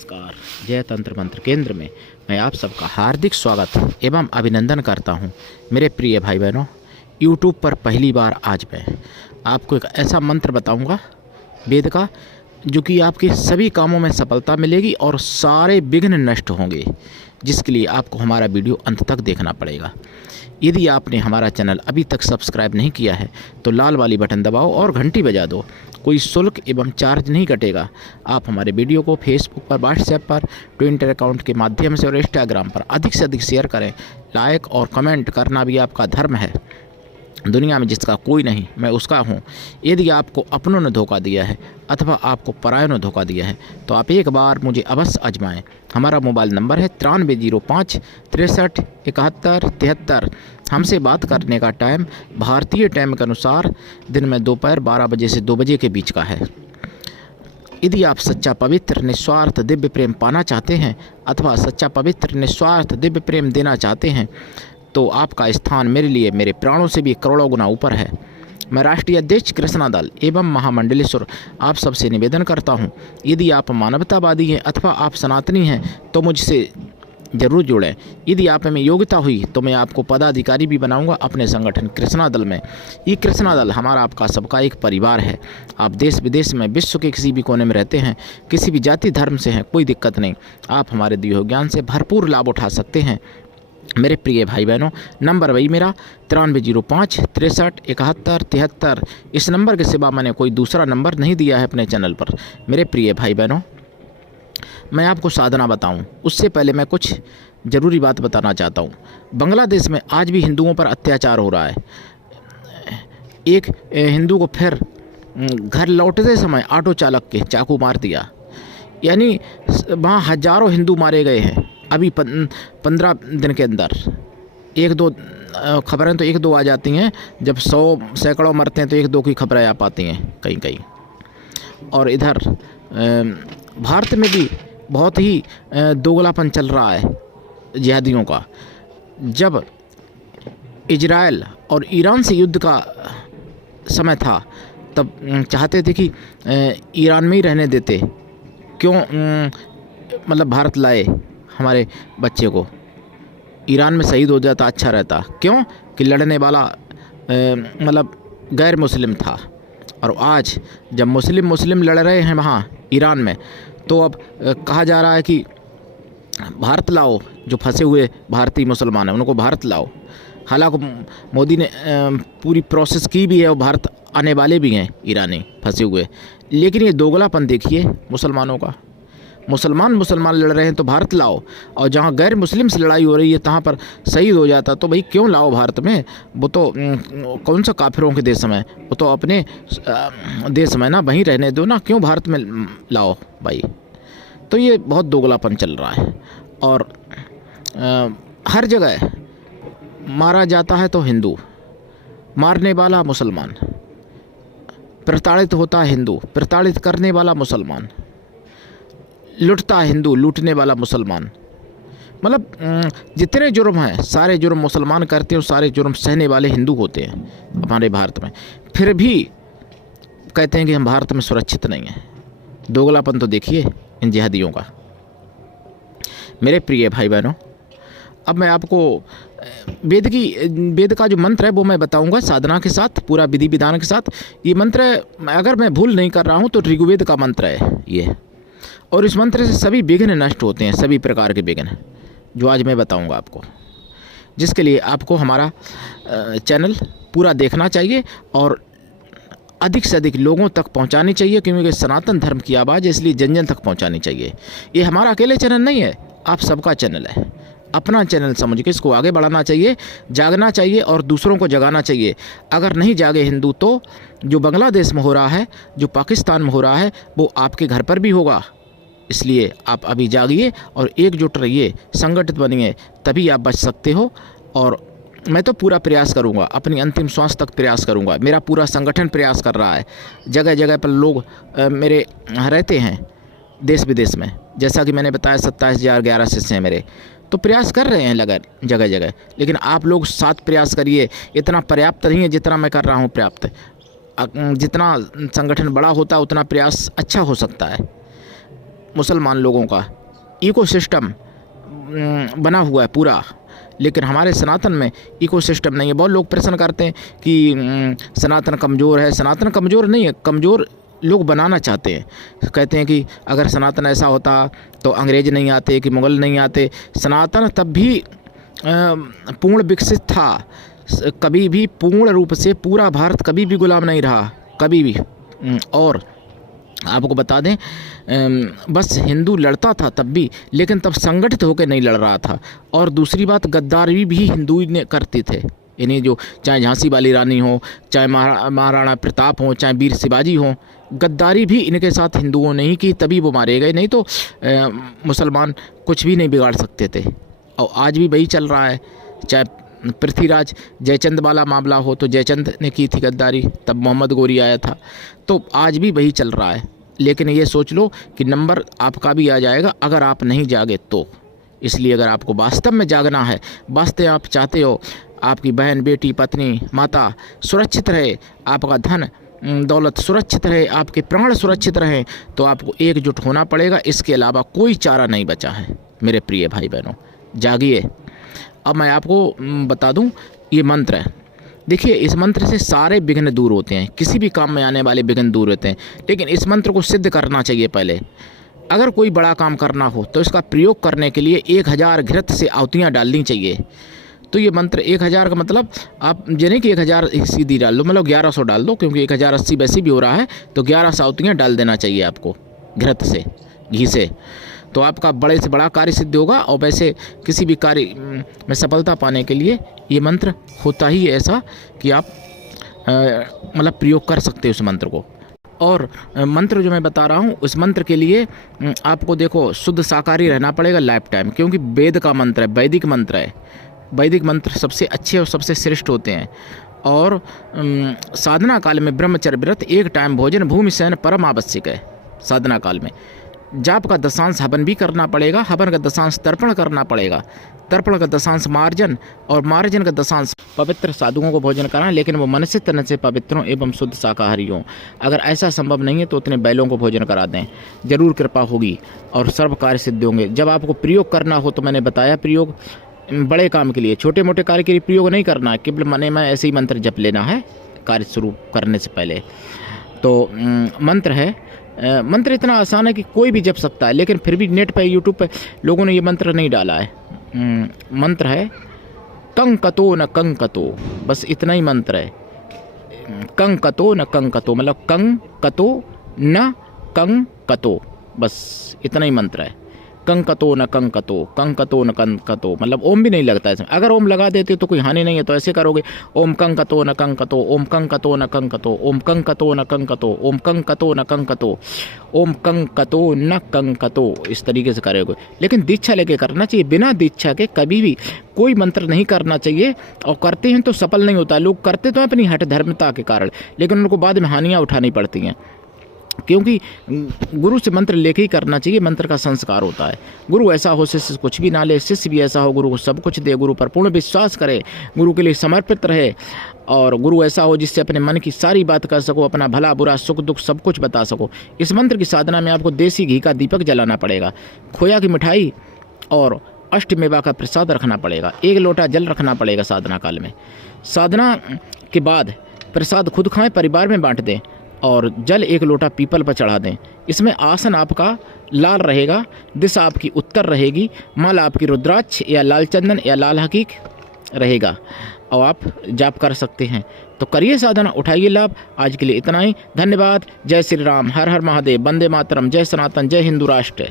नमस्कार। जय तंत्र मंत्र केंद्र में मैं आप सबका हार्दिक स्वागत एवं अभिनंदन करता हूं। मेरे प्रिय भाई बहनों, यूट्यूब पर पहली बार आज मैं आपको एक ऐसा मंत्र बताऊंगा वेद का, जो कि आपके सभी कामों में सफलता मिलेगी और सारे विघ्न नष्ट होंगे, जिसके लिए आपको हमारा वीडियो अंत तक देखना पड़ेगा। यदि आपने हमारा चैनल अभी तक सब्सक्राइब नहीं किया है तो लाल वाली बटन दबाओ और घंटी बजा दो। कोई शुल्क एवं चार्ज नहीं कटेगा। आप हमारे वीडियो को फेसबुक पर, व्हाट्सएप पर, ट्विटर अकाउंट के माध्यम से और इंस्टाग्राम पर अधिक से अधिक शेयर करें। लाइक और कमेंट करना भी आपका धर्म है। दुनिया में जिसका कोई नहीं, मैं उसका हूँ। यदि आपको अपनों ने धोखा दिया है अथवा आपको परायों ने धोखा दिया है तो आप एक बार मुझे अवश्य आजमाएं। हमारा मोबाइल नंबर है 9305 63 71 73। हमसे बात करने का टाइम भारतीय टाइम के अनुसार दिन में दोपहर 12 बजे से 2 बजे के बीच का है। यदि आप सच्चा पवित्र निस्वार्थ दिव्य प्रेम पाना चाहते हैं अथवा सच्चा पवित्र निस्वार्थ दिव्य प्रेम देना चाहते हैं तो आपका स्थान मेरे लिए मेरे प्राणों से भी करोड़ों गुना ऊपर है। मैं राष्ट्रीय अध्यक्ष कृष्णा दल एवं महामंडलेश्वर आप सबसे निवेदन करता हूं, यदि आप मानवतावादी हैं अथवा आप सनातनी हैं तो मुझसे ज़रूर जुड़ें। यदि आप में योग्यता हुई तो मैं आपको पदाधिकारी भी बनाऊंगा अपने संगठन कृष्णा दल में। ये कृष्णा दल हमारा आपका सबका एक परिवार है। आप देश विदेश में, विश्व के किसी भी कोने में रहते हैं, किसी भी जाति धर्म से हैं, कोई दिक्कत नहीं। आप हमारे दिए ज्ञान से भरपूर लाभ उठा सकते हैं। मेरे प्रिय भाई बहनों, नंबर वही मेरा 9305 63 71 73। इस नंबर के सिवा मैंने कोई दूसरा नंबर नहीं दिया है अपने चैनल पर। मेरे प्रिय भाई बहनों, मैं आपको साधना बताऊं उससे पहले मैं कुछ ज़रूरी बात बताना चाहता हूं। बांग्लादेश में आज भी हिंदुओं पर अत्याचार हो रहा है। एक हिंदू को फिर घर लौटते समय ऑटो चालक के चाकू मार दिया। यानी वहाँ हज़ारों हिंदू मारे गए हैं अभी 15 दिन के अंदर। एक दो खबरें तो 1-2 आ जाती हैं, जब 100 सैकड़ों मरते हैं तो 1-2 की खबरें आ पाती हैं कहीं कहीं। और इधर भारत में भी बहुत ही दोगलापन चल रहा है जिहादियों का। जब इजराइल और ईरान से युद्ध का समय था तब चाहते थे कि ईरान में ही रहने देते, क्यों मतलब भारत लाए हमारे बच्चे को। ईरान में शहीद हो जाता अच्छा रहता, क्यों कि लड़ने वाला मतलब गैर मुस्लिम था। और आज जब मुस्लिम लड़ रहे हैं वहाँ ईरान में, तो अब कहा जा रहा है कि भारत लाओ, जो फंसे हुए भारतीय मुसलमान हैं उनको भारत लाओ। हालांकि मोदी ने पूरी प्रोसेस की भी है और भारत आने वाले भी हैं ईरानी फंसे हुए। लेकिन ये दोगलापन देखिए मुसलमानों का। मुसलमान लड़ रहे हैं तो भारत लाओ, और जहाँ गैर मुस्लिम से लड़ाई हो रही है तहाँ पर शहीद हो जाता तो भाई क्यों लाओ भारत में। वो तो कौन सा काफिरों के देश में, वो तो अपने देश में ना, वहीं रहने दो ना, क्यों भारत में लाओ भाई। तो ये बहुत दोगलापन चल रहा है। और हर जगह मारा जाता है तो हिंदू, मारने वाला मुसलमान, प्रताड़ित होता है हिंदू, प्रताड़ित करने वाला मुसलमान, लुटता हिंदू, लूटने वाला मुसलमान। मतलब जितने जुर्म हैं सारे जुर्म मुसलमान करते हैं और सारे जुर्म सहने वाले हिंदू होते हैं हमारे भारत में। फिर भी कहते हैं कि हम भारत में सुरक्षित नहीं हैं। दोगलापन तो देखिए इन जिहादियों का। मेरे प्रिय भाई बहनों, अब मैं आपको वेद का जो मंत्र है वो मैं बताऊंगा साधना के साथ, पूरा विधि विधान के साथ। ये मंत्र अगर मैं भूल नहीं कर रहा हूँ तो ऋग्वेद का मंत्र है ये, और इस मंत्र से सभी विघ्न नष्ट होते हैं, सभी प्रकार के विघ्न, जो आज मैं बताऊंगा आपको। जिसके लिए आपको हमारा चैनल पूरा देखना चाहिए और अधिक से अधिक लोगों तक पहुंचानी चाहिए, क्योंकि सनातन धर्म की आवाज़ है, इसलिए जन जन तक पहुंचानी चाहिए। ये हमारा अकेले चैनल नहीं है, आप सबका चैनल है। अपना चैनल समझ के इसको आगे बढ़ाना चाहिए, जागना चाहिए और दूसरों को जगाना चाहिए। अगर नहीं जागे हिंदू तो जो बांग्लादेश में हो रहा है, जो पाकिस्तान में हो रहा है, वो आपके घर पर भी होगा। इसलिए आप अभी जागिए और एकजुट रहिए, संगठित बनिए, तभी आप बच सकते हो। और मैं तो पूरा प्रयास करूंगा, अपनी अंतिम श्वास तक प्रयास करूंगा। मेरा पूरा संगठन प्रयास कर रहा है। जगह जगह पर लोग मेरे रहते हैं देश विदेश में। जैसा कि मैंने बताया 27,011 शिष्य हैं मेरे, तो प्रयास कर रहे हैं जगह जगह। लेकिन आप लोग साथ प्रयास करिए। इतना पर्याप्त नहीं है जितना मैं कर रहा हूँ पर्याप्त। जितना संगठन बड़ा होता है उतना प्रयास अच्छा हो सकता है। मुसलमान लोगों का इकोसिस्टम बना हुआ है पूरा, लेकिन हमारे सनातन में इकोसिस्टम नहीं है। बहुत लोग प्रश्न करते हैं कि सनातन कमज़ोर है। सनातन कमज़ोर नहीं है, कमज़ोर लोग बनाना चाहते हैं। कहते हैं कि अगर सनातन ऐसा होता तो अंग्रेज़ नहीं आते, कि मुग़ल नहीं आते। सनातन तब भी पूर्ण विकसित था, कभी भी पूर्ण रूप से पूरा भारत कभी भी गुलाम नहीं रहा, कभी भी। और आपको बता दें, बस हिंदू लड़ता था तब भी, लेकिन तब संगठित होकर नहीं लड़ रहा था। और दूसरी बात, गद्दारी भी हिंदू ने करते थे। इन्हें जो चाहे झांसी वाली रानी हो, चाहे महाराणा प्रताप हो, चाहे वीर शिवाजी हो, गद्दारी भी इनके साथ हिंदुओं ने ही की, तभी वो मारे गए। नहीं तो मुसलमान कुछ भी नहीं बिगाड़ सकते थे। और आज भी वही चल रहा है। चाहे पृथ्वीराज जयचंद वाला मामला हो तो जयचंद ने की थी गद्दारी, तब मोहम्मद गोरी आया था। तो आज भी वही चल रहा है। लेकिन ये सोच लो कि नंबर आपका भी आ जाएगा अगर आप नहीं जागे तो। इसलिए अगर आपको वास्तव में जागना है, वास्तव आप चाहते हो आपकी बहन, बेटी, पत्नी, माता सुरक्षित रहे, आपका धन दौलत सुरक्षित रहे, आपके प्राण सुरक्षित रहें, तो आपको एकजुट होना पड़ेगा। इसके अलावा कोई चारा नहीं बचा है मेरे प्रिय भाई बहनों। जागिए। अब मैं आपको बता दूं, ये मंत्र है। देखिए, इस मंत्र से सारे विघ्न दूर होते हैं, किसी भी काम में आने वाले विघ्न दूर होते हैं। लेकिन इस मंत्र को सिद्ध करना चाहिए पहले। अगर कोई बड़ा काम करना हो तो इसका प्रयोग करने के लिए 1000 घृत से आहुतियाँ डालनी चाहिए। तो ये मंत्र 1000 का मतलब आप ये नहीं कि 1000 सीधी डाल लो, मतलब 1100 डाल दो, क्योंकि 1080 वैसे भी हो रहा है, तो 1100 आहुतियाँ डाल देना चाहिए आपको घृत से, घी से। तो आपका बड़े से बड़ा कार्य सिद्ध होगा। और वैसे किसी भी कार्य में सफलता पाने के लिए ये मंत्र होता ही ऐसा कि आप मतलब प्रयोग कर सकते हो उस मंत्र को। और मंत्र जो मैं बता रहा हूँ, उस मंत्र के लिए आपको देखो शुद्ध शाकाहारी रहना पड़ेगा लाइफ टाइम, क्योंकि वेद का मंत्र है, वैदिक मंत्र है। वैदिक मंत्र सबसे अच्छे और सबसे श्रेष्ठ होते हैं। और साधना काल में ब्रह्मचर्य व्रत, एक टाइम भोजन, भूमि शयन परम आवश्यक है। साधना काल में जाप का दशांश हवन भी करना पड़ेगा, हवन का दशांश तर्पण करना पड़ेगा, तर्पण का दशांश मार्जन, और मार्जन का दशांश पवित्र साधुओं को भोजन कराएं, लेकिन वो मन से तन से पवित्र हों एवं शुद्ध शाकाहारी हों। अगर ऐसा संभव नहीं है तो उतने बैलों को भोजन करा दें, जरूर कृपा होगी और सर्व कार्य सिद्ध होंगे। जब आपको प्रयोग करना हो तो मैंने बताया, प्रयोग बड़े काम के लिए, छोटे मोटे कार्य के लिए प्रयोग नहीं करना है, केवल मन में ऐसे ही मंत्र जप लेना है कार्य शुरू करने से पहले। तो मंत्र है, मंत्र इतना आसान है कि कोई भी जप सकता है, लेकिन फिर भी नेट पे, यूट्यूब पे लोगों ने ये मंत्र नहीं डाला है। मंत्र है कंकतो न कंकतो, बस इतना ही मंत्र है। कंकतो न कंकतो, मतलब कंकतो न कंकतो, बस इतना ही मंत्र है। कंकतो न कंकतो, कंकतो न कंकतो, मतलब ओम भी नहीं लगता है इसमें। अगर ओम लगा देते तो कोई हानि नहीं है, तो ऐसे करोगे, ओम कंकतो न कंकतो, ओम कंकतो न कंकतो, ओम कंकतो न कंकतो, ओम कंकतो न कंकतो, ओम कंकतो न कंकतो, इस तरीके से करोगे। लेकिन दीक्षा लेके करना चाहिए, बिना दीक्षा के कभी भी कोई मंत्र नहीं करना चाहिए। और करते हैं तो सफल नहीं होता। लोग करते तो हैं अपनी हठ धर्मता के कारण, लेकिन उनको बाद में हानियाँ उठानी पड़ती हैं, क्योंकि गुरु से मंत्र लेके ही करना चाहिए। मंत्र का संस्कार होता है। गुरु ऐसा हो शिष्य कुछ भी ना ले, शिष्य भी ऐसा हो गुरु को सब कुछ दे, गुरु पर पूर्ण विश्वास करे, गुरु के लिए समर्पित रहे। और गुरु ऐसा हो जिससे अपने मन की सारी बात कर सको, अपना भला बुरा सुख दुख सब कुछ बता सको। इस मंत्र की साधना में आपको देसी घी का दीपक जलाना पड़ेगा, खोया की मिठाई और अष्टमेवा का प्रसाद रखना पड़ेगा, 1 लोटा जल रखना पड़ेगा साधना काल में। साधना के बाद प्रसाद खुद खाएं, परिवार में बांट दें, और जल 1 लोटा पीपल पर चढ़ा दें। इसमें आसन आपका लाल रहेगा, दिशा आपकी उत्तर रहेगी, माला आपकी रुद्राक्ष या लाल चंदन या लाल हकीक रहेगा, और आप जाप कर सकते हैं। तो करिए साधना, उठाइए लाभ। आज के लिए इतना ही, धन्यवाद। जय श्री राम, हर हर महादेव, वंदे मातरम, जय सनातन, जय हिंदू राष्ट्र।